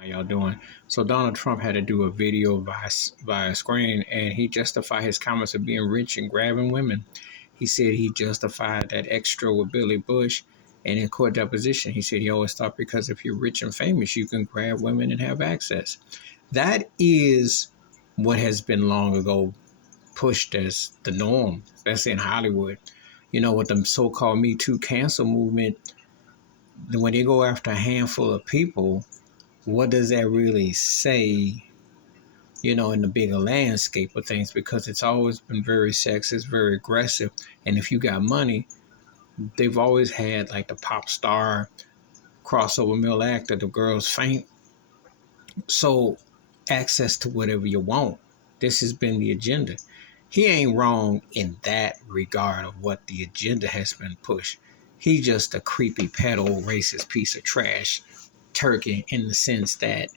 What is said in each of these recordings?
How y'all doing? So Donald Trump had to do a video via screen, and he justified his comments of being rich and grabbing women. He said he justified that extra with Billy Bush, and in court deposition, he said he always thought because if you're rich and famous, you can grab women and have access. That is what has been long ago pushed as the norm, especially in Hollywood. You know, with the so-called Me Too cancel movement, when they go after a handful of people, what does that really say, in the bigger landscape of things? Because it's always been very sexist, very aggressive. And if you got money, they've always had like the pop star crossover male actor, the girls faint. So access to whatever you want. This has been the agenda. He ain't wrong in that regard of what the agenda has been pushed. He's just a creepy pedo racist piece of trash turkey in the sense that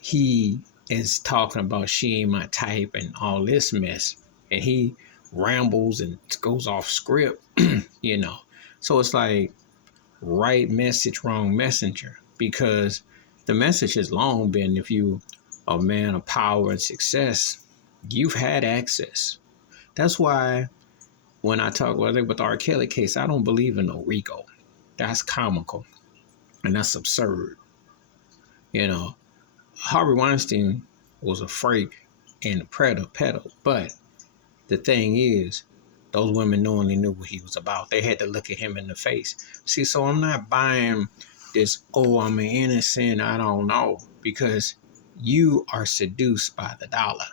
he is talking about she ain't my type and all this mess. And he rambles and goes off script, So it's like right message, wrong messenger. Because the message has long been if you are a man of power and success, you've had access. That's why when I talk about it with the R. Kelly case, I don't believe in no Rico. That's comical and that's absurd. Harvey Weinstein was a freak and a pedo. But the thing is, those women knowingly knew what he was about. They had to look at him in the face. See, so I'm not buying this, I'm an innocent, I don't know, because you are seduced by the dollar.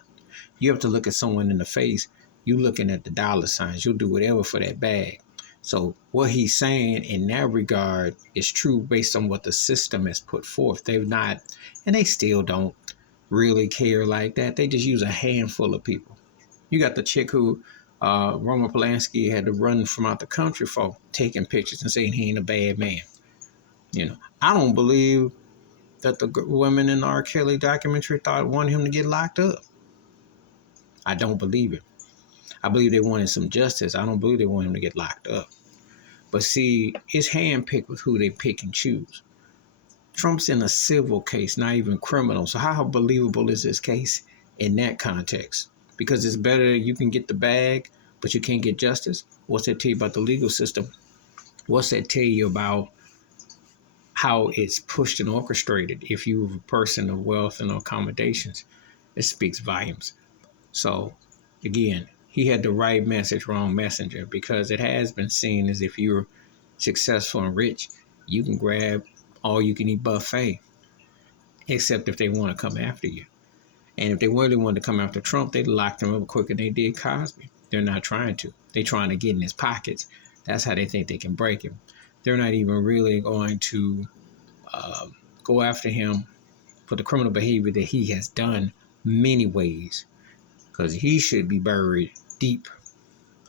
You have to look at someone in the face. You looking at the dollar signs. You'll do whatever for that bag. So what he's saying in that regard is true based on what the system has put forth. They've not, and they still don't really care like that. They just use a handful of people. You got the chick who Roman Polanski had to run from out the country for taking pictures and saying he ain't a bad man. I don't believe that the women in the R. Kelly documentary wanted him to get locked up. I don't believe it. I believe they wanted some justice. I don't believe they want him to get locked up. But see, it's handpicked with who they pick and choose. Trump's in a civil case, not even criminal. So how believable is this case in that context? Because it's better you can get the bag, but you can't get justice. What's that tell you about the legal system? What's that tell you about how it's pushed and orchestrated if you're a person of wealth and accommodations? It speaks volumes. So again, he had the right message, wrong messenger, because it has been seen as if you're successful and rich, you can grab all you can eat buffet, except if they want to come after you. And if they really wanted to come after Trump, they'd lock him up quicker than they did Cosby. They're not trying to. They're trying to get in his pockets. That's how they think they can break him. They're not even really going to go after him for the criminal behavior that he has done many ways, because he should be buried deep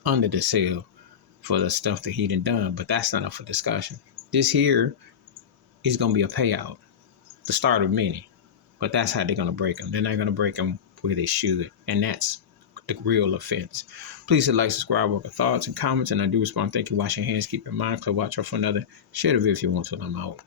under the cell for the stuff that he done. But that's not up for discussion. This here is going to be a payout, the start of many. But that's how they're going to break him. They're not going to break him where they should. And that's the real offense. Please hit like, subscribe, work your thoughts and comments. And I do respond. Thank you. Wash your hands. Keep your mind clear. Watch out for another. Share the video if you want to. I'm out.